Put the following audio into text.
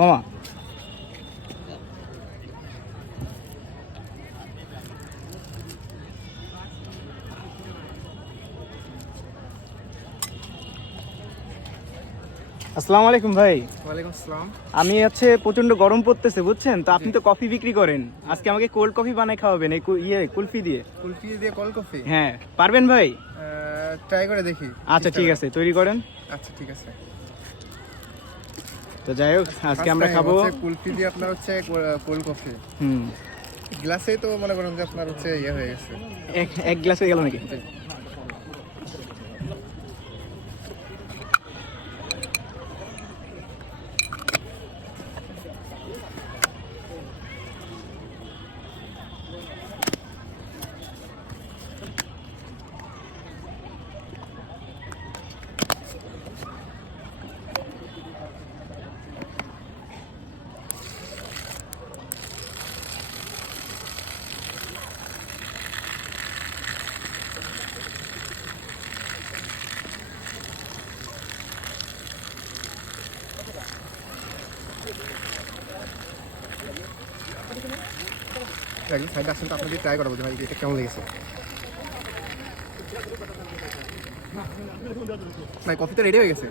মামা আসসালামু আলাইকুম ভাই। ওয়ালাইকুম আসসালাম। আমি প্রচন্ড গরম পড়তেছে বুঝছেন, তো আপনি তো কফি বিক্রি করেন, আজকে আমাকে কোল্ড কফি বানাই খাওয়াবেন এই কুলফি দিয়ে। কুলফি দিয়ে কোল্ড কফি? হ্যাঁ পারবেন ভাই? ট্রাই করে দেখি। আচ্ছা ঠিক আছে, তৈরি করেন। আচ্ছা ঠিক আছে। তো যাই হোক, আজকে আমরা খাবো কুলফি দিয়ে আপনার হচ্ছে কোল্ড কফি। হুম, গ্লাসেই তো মনে করেন যে আপনার হচ্ছে ইয়ে হয়ে গেছে। এক গ্লাস হয়ে গেল নাকি? সাইডে আসলে আপনাকে ট্রাই করাবো যে ভাই এটা কেমন লেগেছে। ভাই কফি তো রেডি হয়ে গেছে।